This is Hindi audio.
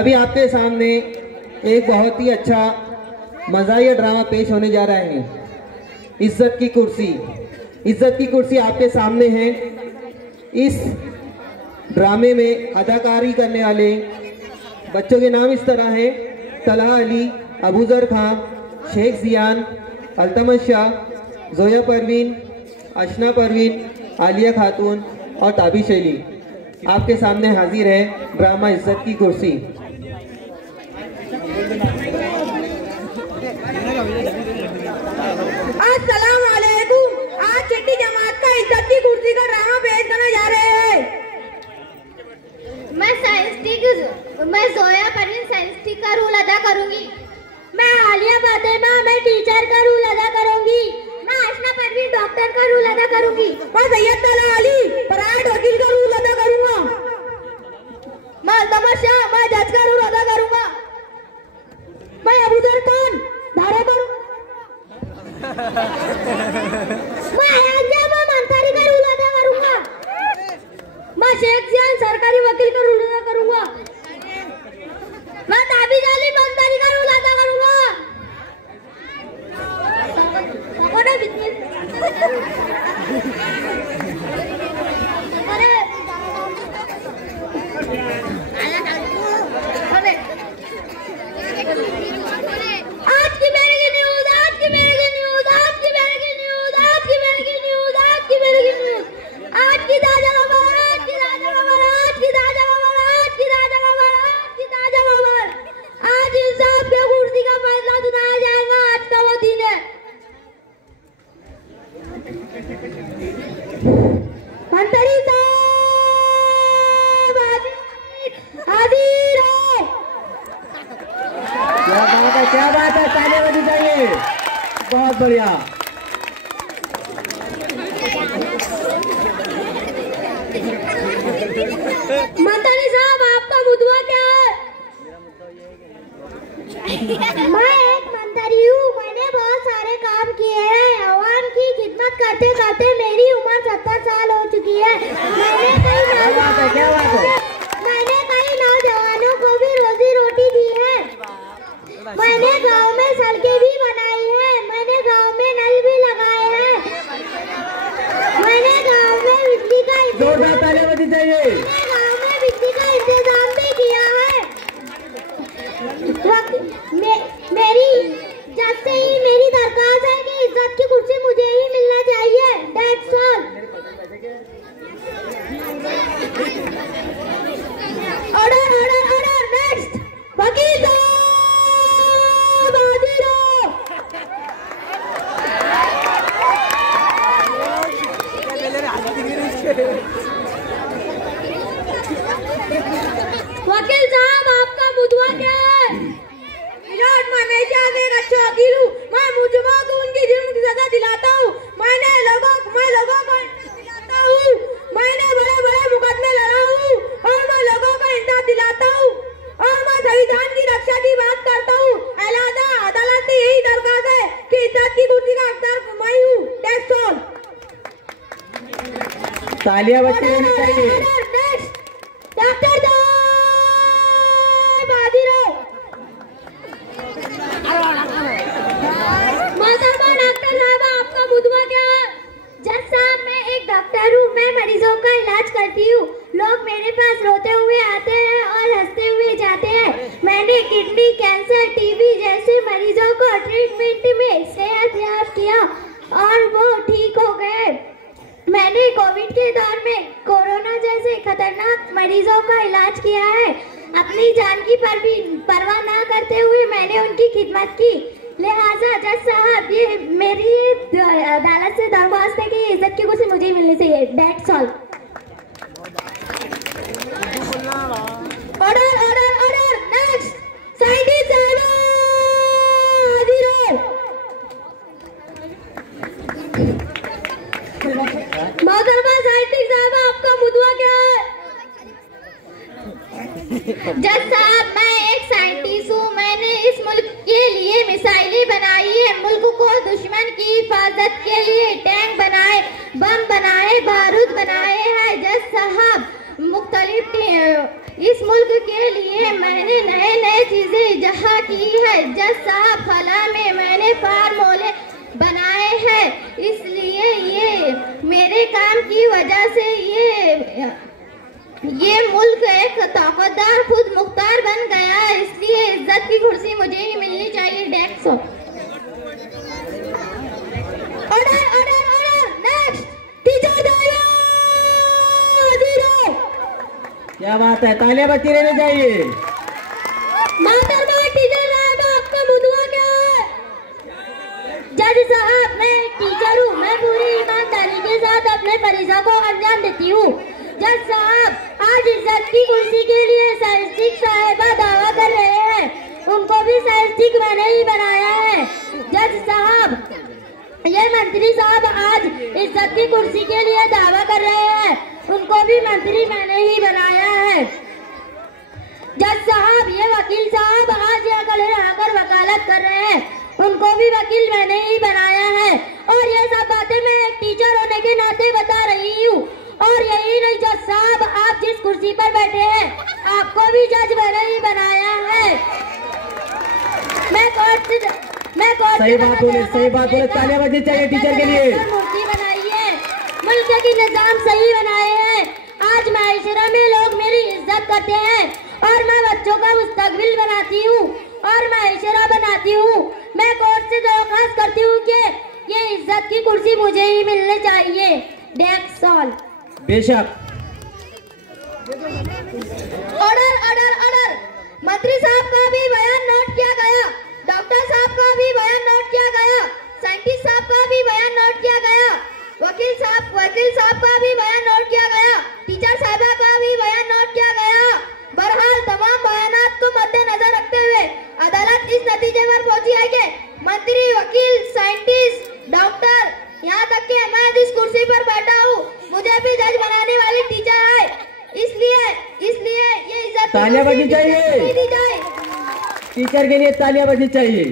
अभी आपके सामने एक बहुत ही अच्छा मज़ाहिया ड्रामा पेश होने जा रहा है, इज्जत की कुर्सी। इज्जत की कुर्सी आपके सामने है। इस ड्रामे में अदाकारी करने वाले बच्चों के नाम इस तरह हैं: तलहा अली, अबूजर खां, शेख जियान, अल्तमश शाह, जोया परवीन, अशना परवीन, आलिया खातून और ताबिश अली। आपके सामने हाजिर है ड्रामा इज्जत की कुर्सी। अस्सलाम वालेकुम। आज छठी जमात का इज्जत की कुर्सी का ड्रामा पेश करने जा रहे हैं। मैं जोया परवीन साइंस का रोल अदा करूंगी। मैं आलिया फातिमा, मैं टीचर का रोल अदा करूंगी। मैं आशना परवीन डॉक्टर का रोल अदा करूंगी। मैं सैयद तलहा अली प्राइवेट वकील का रोल अदा करूंगा। मैं अल्तमश शाह, मैं जज का रोल अदा करूंगा। मैं अबूजर खान धारा पर मैं हयाजामा मंसारी का रोल अदा करूंगा। मैं शेख जियान सरकारी वकील का रोल अदा करूंगा। मैं ताबिश अली मंसारी का रोल अदा करूंगा। क्या बात है, तालियां बजनी चाहिए। बहुत बढ़िया। मंत्री साहब, आपका मुद्दा क्या है? मैं एक मंत्री हूँ। मैंने बहुत सारे काम किए हैं। आवाम की खिदमत करते करते मेरी उम्र 70 साल हो चुकी है। मैंने कई नौजवानों को भी रोजी रोटी दी है। मैंने गांव में सड़कें भी बनाई है। मैंने गांव में नल भी लगाए हैं। मैंने गांव में बिजली का इंतजाम भी किया है। मेरी जब से ही मेरी दरख्वास्त है कि इज्जत की कुर्सी मुझे ही मिलना चाहिए। That's all. Order order order. Next वकील साहब हाजिर हो। वकील साहब, आपका मुद्दा क्या है? मैं हमेशा से एक अच्छा वकील हूँ। मैं मुजरिमों को उनकी जुर्म की सजा दिलाता हूँ। मैं लोगों को इंसाफ दिलाता हूँ। मैंने बड़े बड़े मुकदमे लड़ा हूँ और मैं लोगों को इंसाफ दिलाता हूँ और मैं संविधान की रक्षा की बात करता हूँ। अलादा अदालत से यही दरख्वास्त है कि इज्जत की कुर्सी का हकदार मैं हूँ। That's all. तालियां बजनी चाहिए। डॉक्टर साहब हाजिर हो। मोहतरमा डॉक्टर साहब, आपका मुद्दा क्या है? जज साहब, मैं एक डॉक्टर हूँ। मैं मरीजों का इलाज करती हूँ। लोग मेरे पास रोते हुए आते हैं और हंसते हुए जाते हैं। मैंने किडनी, कैंसर, टीबी जैसे मरीजों को ट्रीटमेंट में सेहतयाब किया और वो ठीक हो गए। मैंने कोविड के दौर में कोरोना जैसे खतरनाक मरीजों का इलाज किया है। अपनी जान की परवाह ना करते हुए मैंने उनकी खिदमत की। लिहाजा जज साहब, ये मेरी अदालत से दरख्वास्त है कि इज्जत की कुर्सी मुझे मिलनी चाहिए। That's all. Order order order. Next scientist साहब हाजिर हो। मोहतरमा साइंटिस्ट साहब, आपका मुद्दा क्या है? जज साहब, मैं एक साइंटिस्ट हूँ। मैंने इस मुल्क के लिए मिसाइलें बनाई है। मुल्क को दुश्मन की हिफाजत के लिए टैंक बनाए, बम बनाए, बारूद बनाए हैं। जज साहब, मुख्तलिफ इस इस मुल्क के लिए मैंने नए नए चीजें इजाहा की है। जज साहब फला में मैंने फार्मूले बनाए हैं, इसलिए ये मेरे काम की वजह से ये मुल्क एक ताकतदार खुद मुख्तार बन गया, इसलिए इज्जत की कुर्सी मुझे ही मिलनी चाहिए। Desk order order order next teacher zero. क्या बात है, तालियां बजती रहनी चाहिए। मोहतरमा टीचर साहब आपका मुद्दा क्या है? जज साहब मैं एक टीचर हूँ, मैं पूरी ईमानदारी के साथ अपने फरीजा को अंजाम देती हूँ। जज साहब आज इज्जत की कुर्सी के लिए साहित्यिक साहिबा दावा कर रहे हैं, उनको भी साहित्यिक मैंने ही बनाया है। जज साहब ये मंत्री साहब आज इज्जत की कुर्सी के लिए दावा कर रहे हैं, उनको भी मंत्री मैंने ही बनाया है। जज साहब ये वकील साहब आज यहाँ खड़े रहकर वकालत कर रहे हैं, उनको भी वकील मैंने ही बनाया है। और ये सब बातें मैं एक टीचर होने के नाते बता रही हूँ। और यही नहीं जज साहब आप जिस कुर्सी पर बैठे हैं आपको भी जज मैंने ही बनाया है। मैं कोर्ट सही बात बोले, तालियां बजनी चाहिए टीचर के लिए। मूर्ति बनाई है, मुल्क की निजाम सही बनाए हैं। आज माशरा में लोग मेरी इज्जत करते हैं और मैं बच्चों का मुस्तकबिल बनाती हूँ और माशरा बनाती हूँ। मैं कोर्ट से दरख्वास्त करती हूँ कि ये इज्जत की कुर्सी मुझे ही मिलनी चाहिए। Desk solve. बेशक। Order order order. मंत्री साहब का भी बयान नोट किया गया, डॉक्टर साहब का भी बयान नोट किया गया, साइंटिस्ट साहब का भी बयान नोट किया गया, वकील साहब का भी बयान नोट किया गया, टीचर साहबा का भी बयान नोट किया गया। बहरहाल तमाम बयानात को मद्देनजर रखते हुए अदालत इस नतीजे पर पहुंची है कि मंत्री, वकील, साइंटिस्ट, डॉक्टर, यहाँ तक कि मैं जिस कुर्सी पर बैठा हूँ मुझे भी जज बनाने वाली टीचर है, इसलिए ये इज्जत तालियां बजनी चाहिए। दी जाए। टीचर के लिए तालियां बजनी चाहिए।